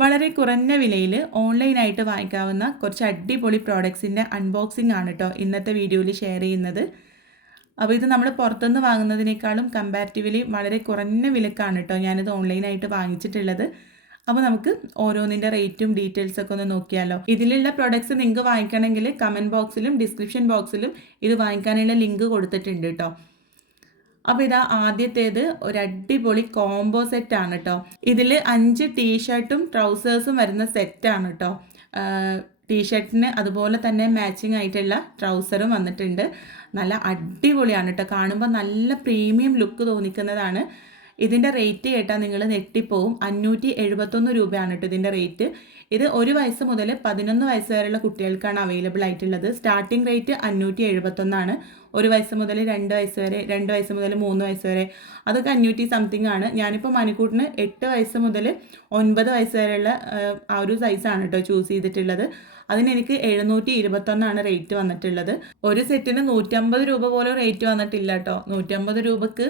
വളരെ കുറഞ്ഞ വിലയിൽ ഓൺലൈനായിട്ട് വാങ്ങിക്കാവുന്ന കുറച്ച് അടിപൊളി പ്രോഡക്ട്സിൻ്റെ അൺബോക്സിംഗ് ആണ് കേട്ടോ ഇന്നത്തെ വീഡിയോയിൽ ഷെയർ ചെയ്യുന്നത്. അപ്പോൾ ഇത് നമ്മൾ പുറത്തുനിന്ന് വാങ്ങുന്നതിനേക്കാളും കമ്പാരിറ്റീവ്ലി വളരെ കുറഞ്ഞ വിലക്കാണ് കേട്ടോ ഞാനിത് ഓൺലൈനായിട്ട് വാങ്ങിച്ചിട്ടുള്ളത്. അപ്പോൾ നമുക്ക് ഓരോന്നിൻ്റെ റേറ്റും ഡീറ്റെയിൽസൊക്കെ ഒന്ന് നോക്കിയാലോ. ഇതിലുള്ള പ്രോഡക്ട്സ് നിങ്ങൾക്ക് വാങ്ങിക്കണമെങ്കിൽ കമൻറ്റ് ബോക്സിലും ഡിസ്ക്രിപ്ഷൻ ബോക്സിലും ഇത് വാങ്ങിക്കാനുള്ള ലിങ്ക് കൊടുത്തിട്ടുണ്ട് കേട്ടോ. അപ്പോൾ ഇതാ ആദ്യത്തേത് ഒരു അടിപൊളി കോംബോ സെറ്റാണ് കേട്ടോ. ഇതിൽ 5 ടീഷർട്ടും ട്രൗസേഴ്സും വരുന്ന സെറ്റാണ് കേട്ടോ. ടീഷർട്ടിന് അതുപോലെ തന്നെ മാച്ചിങ് ആയിട്ടുള്ള ട്രൗസറും വന്നിട്ടുണ്ട്. നല്ല അടിപൊളിയാണ് കേട്ടോ. കാണുമ്പോൾ നല്ല പ്രീമിയം ലുക്ക് തോന്നിക്കുന്നതാണ്. ഇതിൻ്റെ റേറ്റ് കേട്ടാൽ നിങ്ങൾ ഞെട്ടിപ്പോവും. 571 രൂപയാണ് കേട്ടോ ഇതിൻ്റെ റേറ്റ്. ഇത് 1 വയസ്സ് മുതൽ 11 വയസ്സ് വരെയുള്ള കുട്ടികൾക്കാണ് അവൈലബിൾ ആയിട്ടുള്ളത്. സ്റ്റാർട്ടിംഗ് റേറ്റ് 571 1 വയസ്സ് മുതൽ 2 വയസ്സ് വരെ, 2 വയസ്സ് മുതൽ 3 വയസ്സ് വരെ അതൊക്കെ 500 സംതിങ് ആണ്. ഞാനിപ്പോൾ മണിക്കൂട്ടിന് 8 വയസ്സ് മുതൽ 9 വയസ്സ് വരെയുള്ള ആ ഒരു സൈസാണ് കേട്ടോ ചൂസ് ചെയ്തിട്ടുള്ളത്. അതിനെനിക്ക് 721 റേറ്റ് വന്നിട്ടുള്ളത്. ഒരു സെറ്റിന് 150 രൂപ പോലും റേറ്റ് വന്നിട്ടില്ല കേട്ടോ. 150 രൂപക്ക്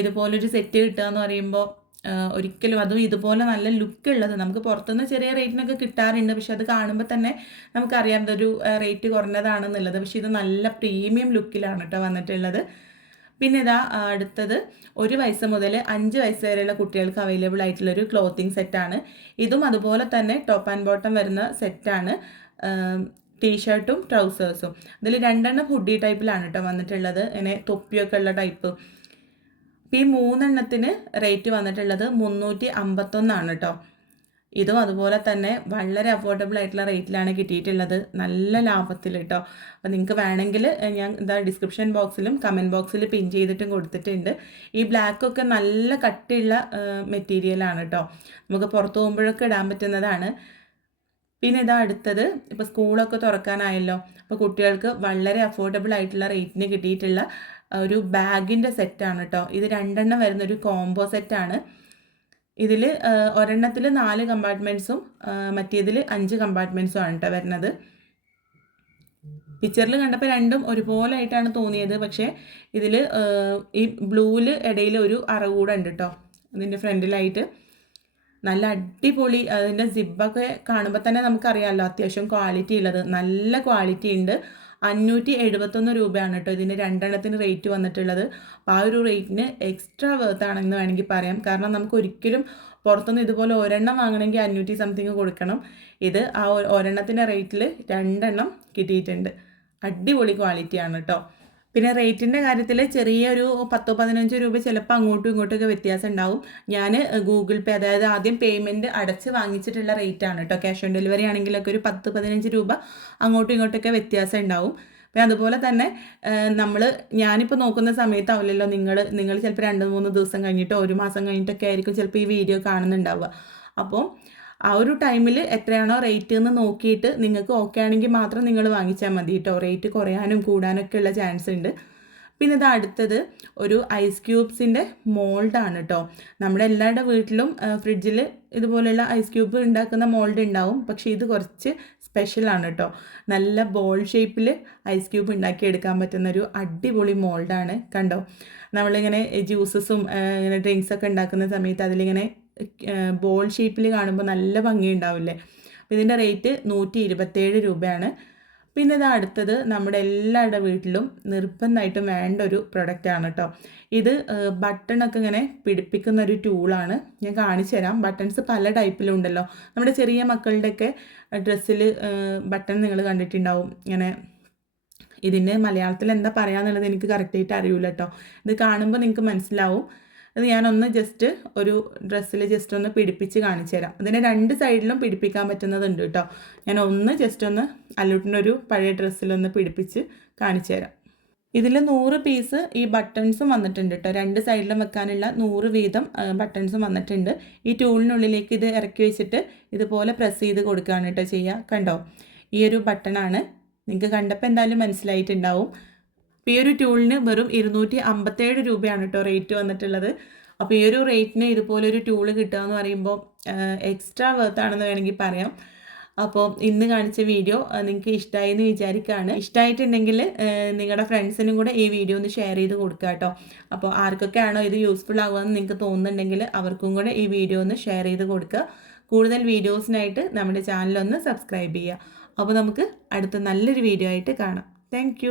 ഇതുപോലൊരു സെറ്റ് കിട്ടുക എന്ന് പറയുമ്പോൾ ഒരിക്കലും, അതും ഇതുപോലെ നല്ല ലുക്ക് ഉള്ളത് നമുക്ക് പുറത്തുനിന്ന് ചെറിയ റേറ്റിനൊക്കെ കിട്ടാറുണ്ട്. പക്ഷെ അത് കാണുമ്പോൾ തന്നെ നമുക്കറിയാം ഇതൊരു റേറ്റ് കുറഞ്ഞതാണെന്നുള്ളത്. പക്ഷെ ഇത് നല്ല പ്രീമിയം ലുക്കിലാണ് കേട്ടോ വന്നിട്ടുള്ളത്. പിന്നെ ഇതാ അടുത്തത് 1 വയസ്സ് മുതൽ 5 വയസ്സ് വരെയുള്ള കുട്ടികൾക്ക് അവൈലബിൾ ആയിട്ടുള്ളൊരു ക്ലോത്തിങ് സെറ്റാണ്. ഇതും അതുപോലെ തന്നെ ടോപ്പ് ആൻഡ് ബോട്ടം വരുന്ന സെറ്റാണ്. ടീഷർട്ടും ട്രൗസേഴ്സും ഇതിൽ 2 ഹുഡി ടൈപ്പിലാണ് കേട്ടോ വന്നിട്ടുള്ളത്. ഇങ്ങനെ തൊപ്പിയൊക്കെ ഉള്ള ടൈപ്പ്. ഈ 3 റേറ്റ് വന്നിട്ടുള്ളത് 351 കേട്ടോ. ഇതും അതുപോലെ തന്നെ വളരെ അഫോർഡബിൾ ആയിട്ടുള്ള റേറ്റിലാണ് കിട്ടിയിട്ടുള്ളത്. നല്ല ലാഭത്തിൽ കേട്ടോ. അപ്പോൾ നിങ്ങൾക്ക് വേണമെങ്കിൽ ഞാൻ എന്താ ഡിസ്ക്രിപ്ഷൻ ബോക്സിലും കമൻറ്റ് ബോക്സിൽ പിൻ ചെയ്തിട്ടും കൊടുത്തിട്ടുണ്ട്. ഈ ബ്ലാക്കൊക്കെ നല്ല കട്ടിയുള്ള മെറ്റീരിയലാണ് കേട്ടോ. നമുക്ക് പുറത്ത് പോകുമ്പോഴൊക്കെ ഇടാൻ പറ്റുന്നതാണ്. പിന്നെ ഇതാ അടുത്തത്, ഇപ്പോൾ സ്കൂളൊക്കെ തുറക്കാനായല്ലോ. അപ്പോൾ കുട്ടികൾക്ക് വളരെ അഫോർഡബിൾ ആയിട്ടുള്ള റേറ്റിന് കിട്ടിയിട്ടുള്ള ഒരു ബാഗിൻ്റെ സെറ്റാണ് കേട്ടോ. ഇത് 2 വരുന്നൊരു കോംബോ സെറ്റാണ്. ഇതിൽ ഒരെണ്ണത്തിൽ 4 കമ്പാർട്ട്മെൻറ്റ്സും മറ്റേതിൽ 5 കമ്പാർട്ട്മെൻറ്റ്സും ആണ് കേട്ടോ വരുന്നത്. പിക്ചറിൽ കണ്ടപ്പോൾ രണ്ടും ഒരുപോലെ ആയിട്ടാണ് തോന്നിയത്. പക്ഷേ ഇതിൽ ഈ ബ്ലൂവിൽ ഇടയിൽ ഒരു അറ കൂടെ ഉണ്ട് കേട്ടോ അതിൻ്റെ ഫ്രണ്ടിലായിട്ട്. നല്ല അടിപൊളി. അതിൻ്റെ സിബൊക്കെ കാണുമ്പോൾ തന്നെ നമുക്കറിയാമല്ലോ അത്യാവശ്യം ക്വാളിറ്റി ഉള്ളത്. നല്ല ക്വാളിറ്റി ഉണ്ട്. 571 രൂപയാണ് കേട്ടോ ഇതിന് 2 റേറ്റ് വന്നിട്ടുള്ളത്. അപ്പോൾ ആ ഒരു റേറ്റിന് എക്സ്ട്രാ വേർത്താണെന്ന് വേണമെങ്കിൽ പറയാം. കാരണം നമുക്ക് ഒരിക്കലും പുറത്തുനിന്ന് ഇതുപോലെ ഒരെണ്ണം വാങ്ങണമെങ്കിൽ 500 സംതിങ് കൊടുക്കണം. ഇത് ആ ഒരെണ്ണത്തിൻ്റെ റേറ്റിൽ 2 കിട്ടിയിട്ടുണ്ട്. അടിപൊളി ക്വാളിറ്റിയാണ് കേട്ടോ. പിന്നെ റേറ്റിൻ്റെ കാര്യത്തിൽ ചെറിയൊരു 10-15 രൂപ ചിലപ്പോൾ അങ്ങോട്ടും ഇങ്ങോട്ടൊക്കെ വ്യത്യാസം ഉണ്ടാവും. ഞാൻ ഗൂഗിൾ പേ, അതായത് ആദ്യം പേയ്മെൻറ്റ് അടച്ച് വാങ്ങിച്ചിട്ടുള്ള റേറ്റാണ് കേട്ടോ. ക്യാഷ് ഓൺ ഡെലിവറി ആണെങ്കിലൊക്കെ ഒരു 10-15 രൂപ അങ്ങോട്ടും ഇങ്ങോട്ടൊക്കെ വ്യത്യാസം ഉണ്ടാവും. പിന്നെ അതുപോലെ തന്നെ ഞാനിപ്പോൾ നോക്കുന്ന സമയത്താവില്ലല്ലോ നിങ്ങൾ ചിലപ്പോൾ 2-3 ദിവസം കഴിഞ്ഞിട്ടോ 1 മാസം കഴിഞ്ഞിട്ടൊക്കെ ആയിരിക്കും ചിലപ്പോൾ ഈ വീഡിയോ കാണുന്നുണ്ടാവുക. അപ്പോൾ ആ ഒരു ടൈമിൽ എത്രയാണോ റേറ്റ് എന്ന് നോക്കിയിട്ട് നിങ്ങൾക്ക് ഓക്കെ ആണെങ്കിൽ മാത്രം നിങ്ങൾ വാങ്ങിച്ചാൽ മതി കേട്ടോ. റേറ്റ് കുറയാനും കൂടാനൊക്കെ ഉള്ള ചാൻസ് ഉണ്ട്. പിന്നെ ഇത് അടുത്തത് ഒരു ഐസ് ക്യൂബ്സിൻ്റെ മോൾഡാണ് കേട്ടോ. നമ്മുടെ എല്ലാവരുടെ വീട്ടിലും ഫ്രിഡ്ജിൽ ഇതുപോലെയുള്ള ഐസ് ക്യൂബ് ഉണ്ടാക്കുന്ന മോൾഡ് ഉണ്ടാവും. പക്ഷേ ഇത് കുറച്ച് സ്പെഷ്യലാണ് കേട്ടോ. നല്ല ബോൾ ഷേപ്പിൽ ഐസ് ക്യൂബ് ഉണ്ടാക്കിയെടുക്കാൻ പറ്റുന്നൊരു അടിപൊളി മോൾഡാണ്. കണ്ടോ, നമ്മളിങ്ങനെ ജ്യൂസസും ഇങ്ങനെ ഡ്രിങ്ക്സൊക്കെ ഉണ്ടാക്കുന്ന സമയത്ത് അതിലിങ്ങനെ ബോൾ ഷേപ്പിൽ കാണുമ്പോൾ നല്ല ഭംഗിയുണ്ടാവില്ലേ. അപ്പോൾ ഇതിൻ്റെ റേറ്റ് 127 രൂപയാണ്. പിന്നെ ഇത് അടുത്തത് നമ്മുടെ എല്ലാവരുടെ വീട്ടിലും നിർബന്ധമായിട്ടും വേണ്ട ഒരു പ്രൊഡക്റ്റാണ് കേട്ടോ. ഇത് ബട്ടണൊക്കെ ഇങ്ങനെ പിടിപ്പിക്കുന്ന ഒരു ടൂളാണ്. ഞാൻ കാണിച്ചു തരാം. ബട്ടൺസ് പല ടൈപ്പിലുണ്ടല്ലോ. നമ്മുടെ ചെറിയ മക്കളുടെയൊക്കെ ഡ്രസ്സിൽ ബട്ടൺ നിങ്ങൾ കണ്ടിട്ടുണ്ടാവും. ഇങ്ങനെ ഇതിൻ്റെ മലയാളത്തിൽ എന്താ പറയുക എനിക്ക് കറക്റ്റായിട്ട് അറിയില്ല കേട്ടോ. ഇത് കാണുമ്പോൾ നിങ്ങൾക്ക് മനസ്സിലാവും. അത് ഞാനൊന്ന് ജസ്റ്റ് ഒരു ഡ്രസ്സിൽ ജസ്റ്റ് ഒന്ന് പിടിപ്പിച്ച് കാണിച്ചു തരാം. അതിനെ 2 സൈഡിലും പിടിപ്പിക്കാൻ പറ്റുന്നതുണ്ട് കേട്ടോ. ഞാൻ ജസ്റ്റ് ഒന്ന് അല്ലൂട്ടിനൊരു പഴയ ഡ്രസ്സിലൊന്ന് പിടിപ്പിച്ച് കാണിച്ചു തരാം. ഇതിൽ 100 പീസ് ഈ ബട്ടൺസും വന്നിട്ടുണ്ട് കേട്ടോ. 2 സൈഡിലും വെക്കാനുള്ള 100 വീതം ബട്ടൺസും വന്നിട്ടുണ്ട്. ഈ ടൂളിനുള്ളിലേക്ക് ഇത് ഇറക്കി വെച്ചിട്ട് ഇതുപോലെ പ്രസ് ചെയ്ത് കൊടുക്കുകയാണ് കേട്ടോ ചെയ്യുക. കണ്ടോ, ഈ ഒരു ബട്ടണാണ്. നിങ്ങൾക്ക് കണ്ടപ്പോൾ എന്തായാലും മനസ്സിലായിട്ടുണ്ടാവും. ഈ ഒരു ടൂളിന് വെറും 257 രൂപയാണ് കേട്ടോ റേറ്റ് വന്നിട്ടുള്ളത്. അപ്പോൾ ഈ ഒരു റേറ്റിന് ഇതുപോലൊരു ടൂള് കിട്ടുക എന്ന് പറയുമ്പോൾ എക്സ്ട്രാ വേർത്താണെന്ന് വേണമെങ്കിൽ പറയാം. അപ്പോൾ ഇന്ന് കാണിച്ച വീഡിയോ നിങ്ങൾക്ക് ഇഷ്ടമായി എന്ന് വിചാരിക്കുകയാണ്. ഇഷ്ടമായിട്ടുണ്ടെങ്കിൽ നിങ്ങളുടെ ഫ്രണ്ട്സിനും കൂടെ ഈ വീഡിയോ ഒന്ന് ഷെയർ ചെയ്ത് കൊടുക്കുക കേട്ടോ. അപ്പോൾ ആർക്കൊക്കെയാണോ ഇത് യൂസ്ഫുൾ ആകുമെന്ന് നിങ്ങൾക്ക് തോന്നുന്നുണ്ടെങ്കിൽ അവർക്കും കൂടെ ഈ വീഡിയോ ഒന്ന് ഷെയർ ചെയ്ത് കൊടുക്കുക. കൂടുതൽ വീഡിയോസിനായിട്ട് നമ്മുടെ ചാനലൊന്ന് സബ്സ്ക്രൈബ് ചെയ്യുക. അപ്പോൾ നമുക്ക് അടുത്ത നല്ലൊരു വീഡിയോ ആയിട്ട് കാണാം. താങ്ക്